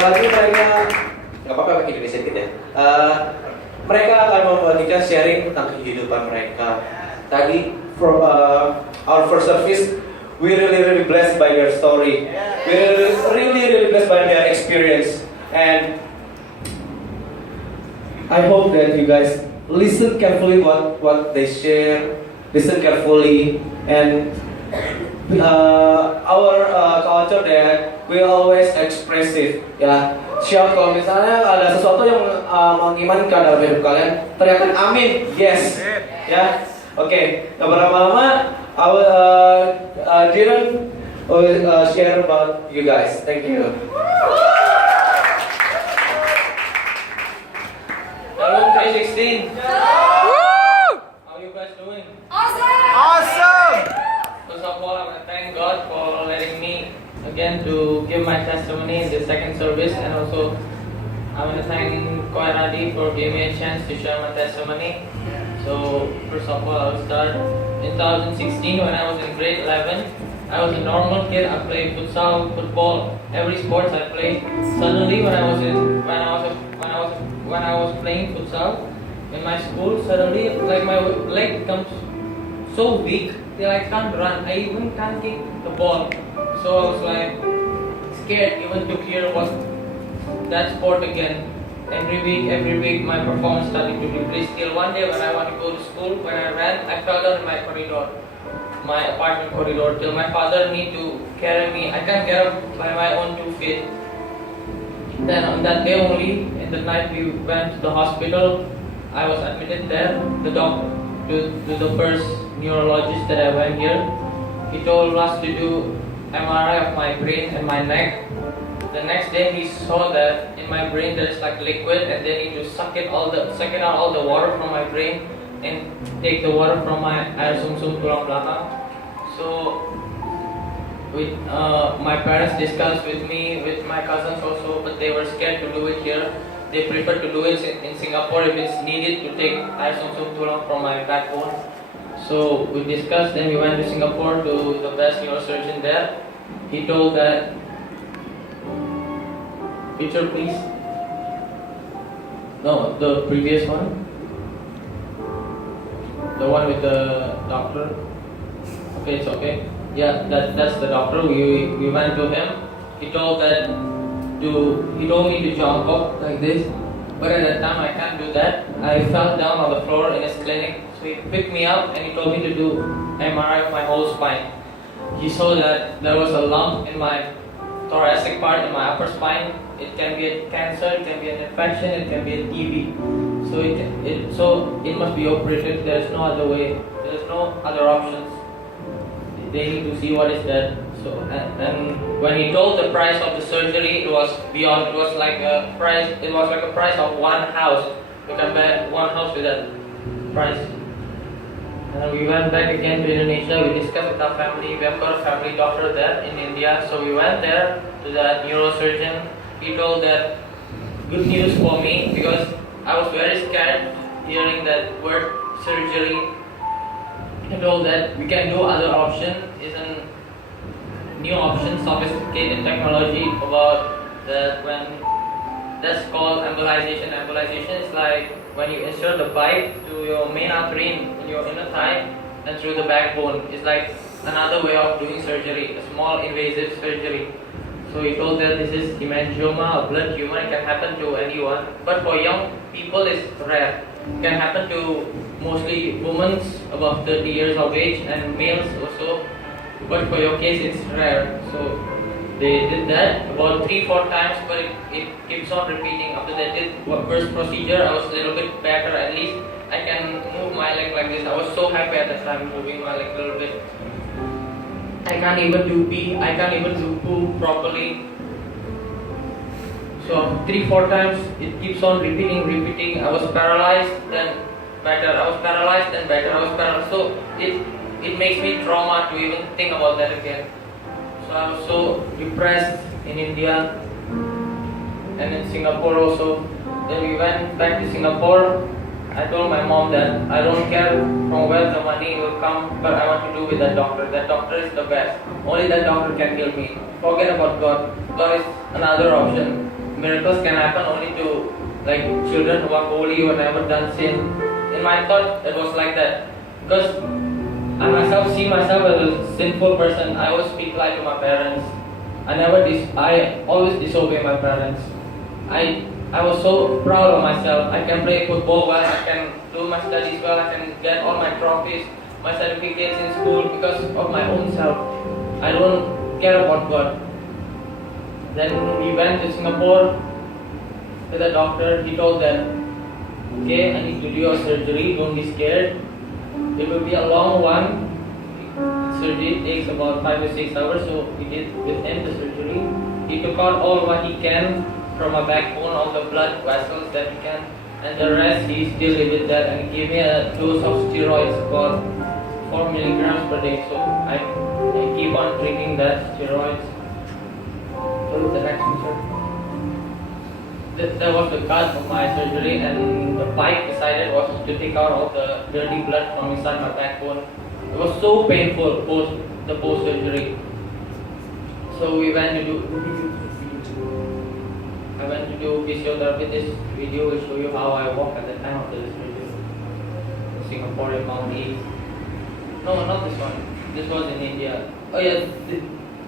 lagi mereka nggak apa-apa pakai Indonesia gitu ya. Mereka akan membagikan sharing tentang kehidupan mereka. Tadi from our first service, we really blessed by their story. We really blessed by their experience, and I hope that you guys listen carefully what they share. Listen carefully, and our culture that we always expressive, ya. Shout kalau misalnya ada sesuatu yang mengimankan dalam hidup kalian, teriakan amin, yes, ya. Oke, nggak berlama-lama, I will Dylan will share about you guys. Thank you. Hello 316. How you guys doing? Awesome! First of all, I want to thank God for letting me again to give my testimony in the second service, and also I want to thank Koiradi for giving me a chance to share my testimony. So first of all, I will start in 2016 when I was in grade 11. I was a normal kid. I played futsal, football, every sports I played. Suddenly, when I was playing futsal in my school, suddenly like my leg becomes so weak that I can't run. I even can't kick the ball. So I was like scared even to clear that sport again. Every week my performance started to decrease. Till one day when I want to go to school, when I ran, I fell down in my corridor, my apartment corridor, till my father need to carry me. I can't get up by my own 2 feet. Then on that day only, in the night we went to the hospital. I was admitted there. The doctor, to the first neurologist that I went here, he told us to do MRI of my brain and my neck. The next day he saw that in my brain there is like liquid, and they need to suck it out all the water from my brain and take the water from my air sumsum tulang belakang. So with my parents discussed with me, with my cousins also, but they were scared to do it here. They prefer to do it in Singapore if it's needed to take air sumsum tulang from my backbone. So we discussed, then we went to Singapore to the best neurosurgeon there. He told that, picture please. No, the previous one. The one with the doctor. Okay, it's okay. Yeah, that's the doctor. We went to him. He told me to jump up like this. But at that time I can't do that. I fell down on the floor in his clinic. So he picked me up and he told me to do MRI of my whole spine. He saw that there was a lump in my thoracic part, in my upper spine. It can be a cancer, it can be an infection, it can be a TB. So it must be operated. There's no other way. There's no other options. They need to see what is that. So and when he told the price of the surgery, it was beyond. It was like a price. It was like a price of one house. You can buy one house with that price. And we went back again to Indonesia. We discussed with our family. We have got a family doctor there in India. So we went there to that neurosurgeon. He told that good news for me, because I was very scared hearing that word surgery. He told that we can do other option. Is a new option, sophisticated technology about that. When that's called embolization. Embolization is like when you insert the pipe to your main artery in your inner thigh and through the backbone. It's like another way of doing surgery, a small invasive surgery. So he told that this is hemangioma, a blood tumor. It can happen to anyone, but for young people it's rare. It can happen to mostly women above 30 years of age and males also, but for your case it's rare. So they did that about 3-4 times, but it keeps on repeating. After they did first procedure, I was a little bit better. At least I can move my leg like this. I was so happy at the time moving my leg a little bit. I can't even do pee. I can't even do poo properly. So 3-4 times it keeps on repeating. I was paralyzed, then better. I was paralyzed, then better. I was paralyzed. So it makes me trauma to even think about that again. So I was so depressed in India and in Singapore also. Then we went back to Singapore. I told my mom that I don't care from where the money will come, but I want to do with that doctor. That doctor is the best. Only that doctor can heal me. Forget about God. God is another option. miracles can happen only to like children who are holy or never done sin. In my thought, it was like that because I myself see myself as a sinful person. I always speak lie to my parents. I always disobey my parents. I was so proud of myself. I can play football well. I can do my studies well. I can get all my trophies, my certificates in school because of my own self. I don't care about God. Then we went to Singapore with a doctor. He told that, okay, I need to do a surgery. Don't be scared. It will be a long one. Surgery takes about 5 to 6 hours. So we did with him the surgery. He took out all what he can from my backbone, all the blood vessels that he can, and the rest he still live with that. And he gave me a dose of steroids about 4 milligrams per day. So I keep on drinking that steroids. Go to the next picture. That was the cut of my surgery, and the bike decided was to take out all the dirty blood from inside my backbone. It was so painful post surgery. So we went to do. I went to do physiotherapy. This video will show you how I walked at the time of the surgery. Singapore and Mount East. No, not this one. This was in India. Oh yeah.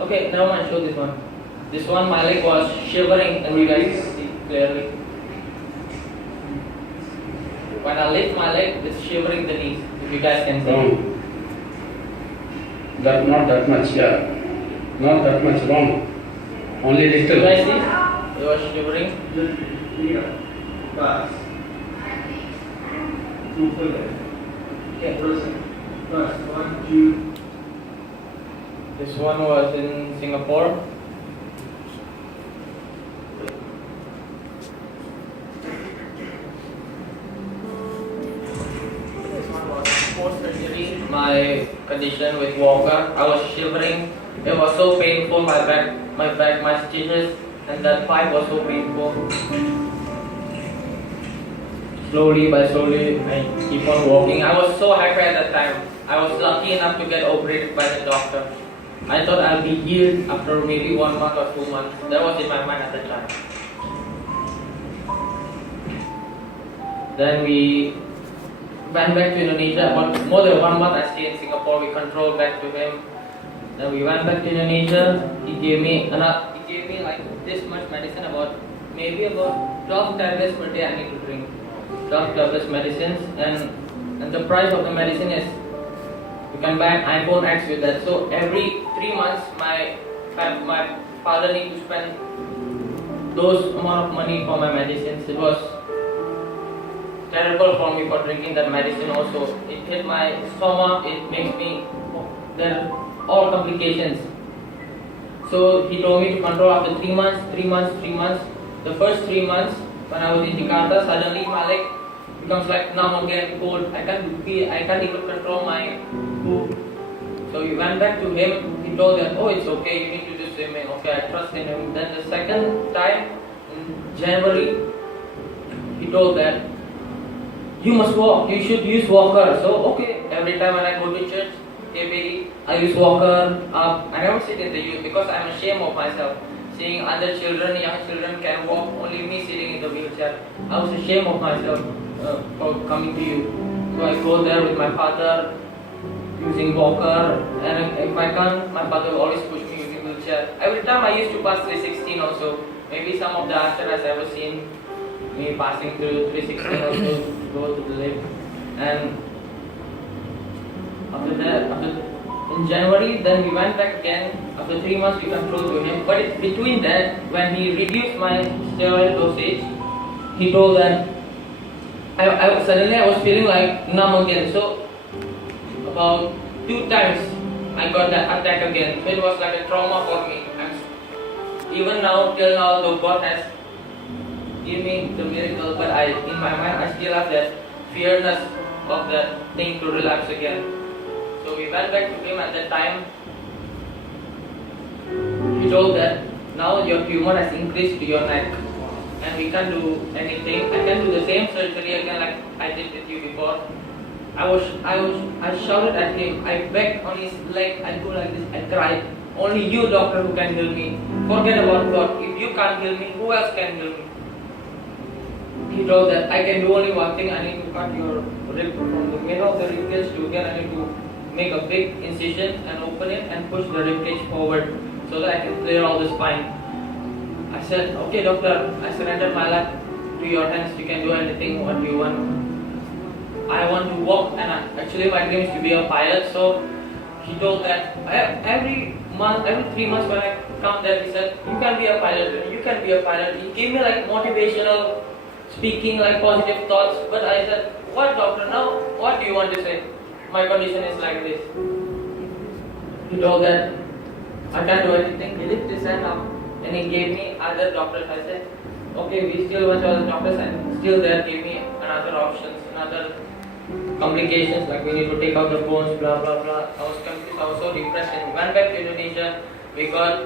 Okay, now I show this one. This one, my leg was shivering, and you guys can see clearly. When I lift my leg, it's shivering the knees. If you guys can see. Wrong. Not that much, yeah. Not that much wrong. Only You little. guys see? It was shivering. Okay. This one was in Singapore. Post-surgery, my condition with walker, I was shivering. It was so painful. My stitches, and that pipe was so painful. Slowly by slowly, I keep on walking. I was so happy at that time. I was lucky enough to get operated by the doctor. I thought I'll be healed after maybe 1 month or 2 months. That was in my mind at that time. Then we went back to Indonesia. About more than 1 month I stayed in Singapore. We controlled back to him. Then we went back to Indonesia. He gave me like this much medicine, maybe about 12 tablets per day I need to drink. 12 tablets medicines, and the price of the medicine is, you can buy an iPhone X with that. So every 3 months my father need to spend those amount of money for my medicines. It was terrible for me for drinking that medicine also. It hit my stomach, it makes me, there are all complications. So he told me to control after 3 months. The first 3 months when I was in Jakarta, suddenly my leg becomes like numb again, cold. I can't even control my poop. So we went back to him. He told that, oh, it's okay, you need to do swimming. Okay, I trust in him. Then the second time in January, he told that you must walk, you should use walker. So okay, every time when I go to church, I use walker up. I never sit in the youth because I'm ashamed of myself. Seeing other children, young children can walk, only me sitting in the wheelchair. I was ashamed of myself for coming to you. So I go there with my father using walker, and if I can't, my father will always push me using wheelchair. Every time I used to pass 316 also. Maybe some of the actors has ever seen me passing through 316 also, go to the lift. And after that, in January, then we went back again. After 3 months, we controlled to him. But between that, when he reduced my steroid dosage, he told that suddenly I was feeling like numb again. So about 2 times I got that attack again. So it was like a trauma for me. Even now, till now, though God has given me the miracle, but in my mind, I still have that fearness of that thing to relapse again. So we went back to him at that time. He told that now your tumor has increased to your neck and we can't do anything. I can do the same surgery again like I did with you before. I shouted at him. I begged on his leg. I go like this. I cried. Only you, doctor, who can heal me. Forget about God. If you can't heal me, who else can heal me? He told that I can do only one thing. I need to cut your rib from the middle of the rib cage to again. I need to make a big incision and open it and push the rib cage forward so that I can clear all the spine. I said, okay, doctor, I surrendered my life to your hands. You can do anything what you want. I want to walk, and actually my dream is to be a pilot. So he told that every month, every 3 months when I come there, he said, you can be a pilot. You can be a pilot. He gave me like motivational speaking, like positive thoughts. But I said, what, doctor? Now, what do you want to say? My condition is like this. He told that I can't do anything. He lifted his hand up and he gave me other doctors. I said, okay, we still went to other doctors, and still there gave me another options, another complications, like we need to take out the bones, blah blah blah. I was confused, I was so depressed, and we went back to Indonesia. We got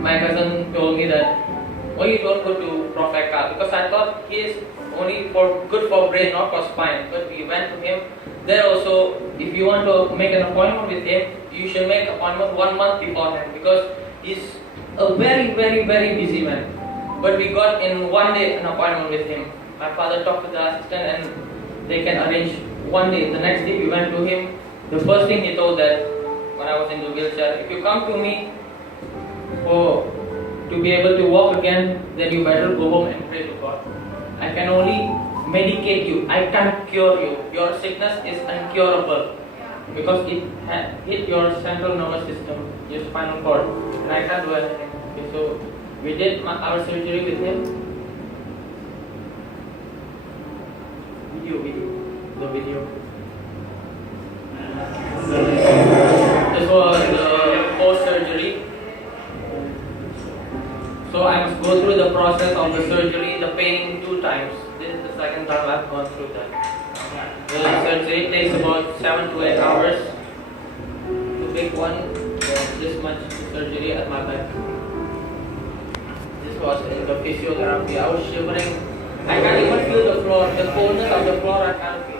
my cousin told me that why you don't go to Profeka, because I thought he is only good for brain, not for spine. But we went to him. There also, if you want to make an appointment with him, you should make an appointment 1 month beforehand, because he's a very busy man. But we got in 1 day an appointment with him. My father talked to the assistant and they can arrange 1 day. The next day we went to him. The first thing he told that when I was in the wheelchair, if you come to me to be able to walk again, then you better go home and pray to God. I can only medicate you. I can't cure you. Your sickness is incurable because it hit your central nervous system, your spinal cord, and I can't do anything. Okay, so we did our surgery with him. The video. This was the post-surgery. So I must go through the process of the surgery, the pain 2 times. This is the second time I've gone through that. The surgery takes about 7 to 8 hours. The big one was this much surgery at my back. This was in the physiotherapy. I was shivering. I can't even feel the floor. The coldness of the floor I can't feel.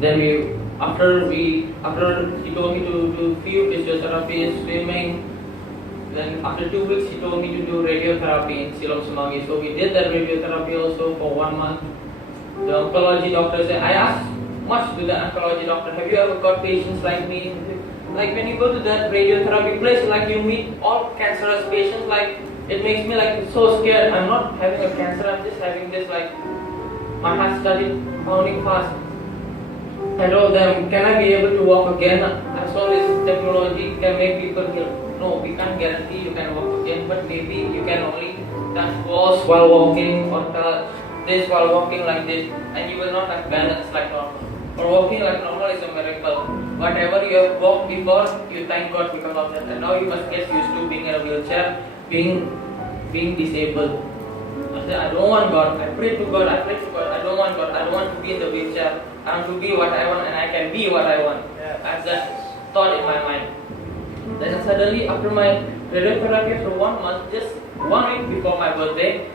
Then after he told me to do few physiotherapy, swimming. Then after 2 weeks he told me to do radiotherapy in Silom Semanggi. So we did that radiotherapy also for 1 month. The oncology doctor said, I asked much to the oncology doctor, have you ever got patients like me? Like when you go to that radiotherapy place, like you meet all cancerous patients, like it makes me like so scared. I'm not having a cancer, I'm just having this like my heart started pounding fast. I told them, can I be able to walk again? I saw this technology can make people heal. No, we can't guarantee you can walk again, but maybe you can only touch walls while walking or touch this while walking like this, and you will not have balance like normal. Or walking like normal is a miracle. Whatever you have walked before, you thank God because of that. And now you must get used to being in a wheelchair, being disabled. I said, I don't want God. I pray to God. I don't want God. I don't want to be in the wheelchair. I want to be what I want, and I can be what I want. I have that thought in my mind. Then suddenly, after my radiotherapy for 1 month, just 1 week before my birthday,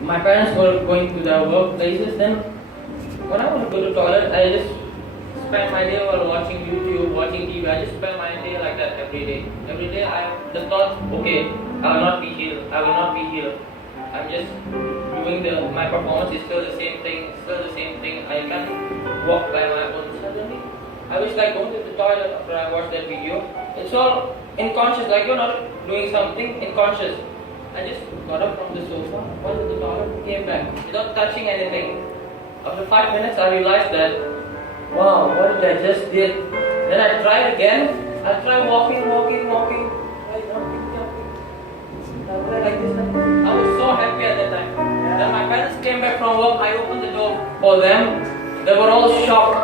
my parents were going to their workplaces. Then when I want to go to the toilet, I just spend my day while watching YouTube, watching TV. I just spend my day like that every day. Every day I have the thought, okay, I will not be healed. I will not be healed. I'm just doing my performance is still the same thing. I can walk by my own. Suddenly, I was like going to the toilet after I watched that video. It's all unconscious, like you're not doing something unconscious. I just got up from the sofa, went to the toilet, came back without touching anything. After 5 minutes, I realized that, wow, what did I just did? Then I tried again. I tried walking. Like this. I was so happy at that time. Then my parents came back from work. I opened the door for them. They were all shocked.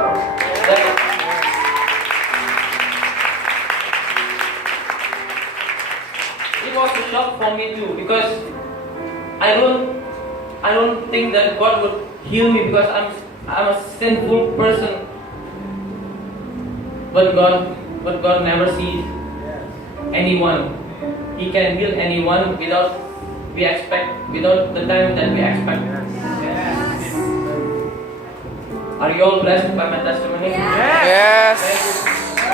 It was a shock for me too, because I don't think that God would heal me because I'm a sinful person. But God never sees anyone. He can heal anyone without we expect, without the time that we expect. Are you all blessed by my testimony? Yes.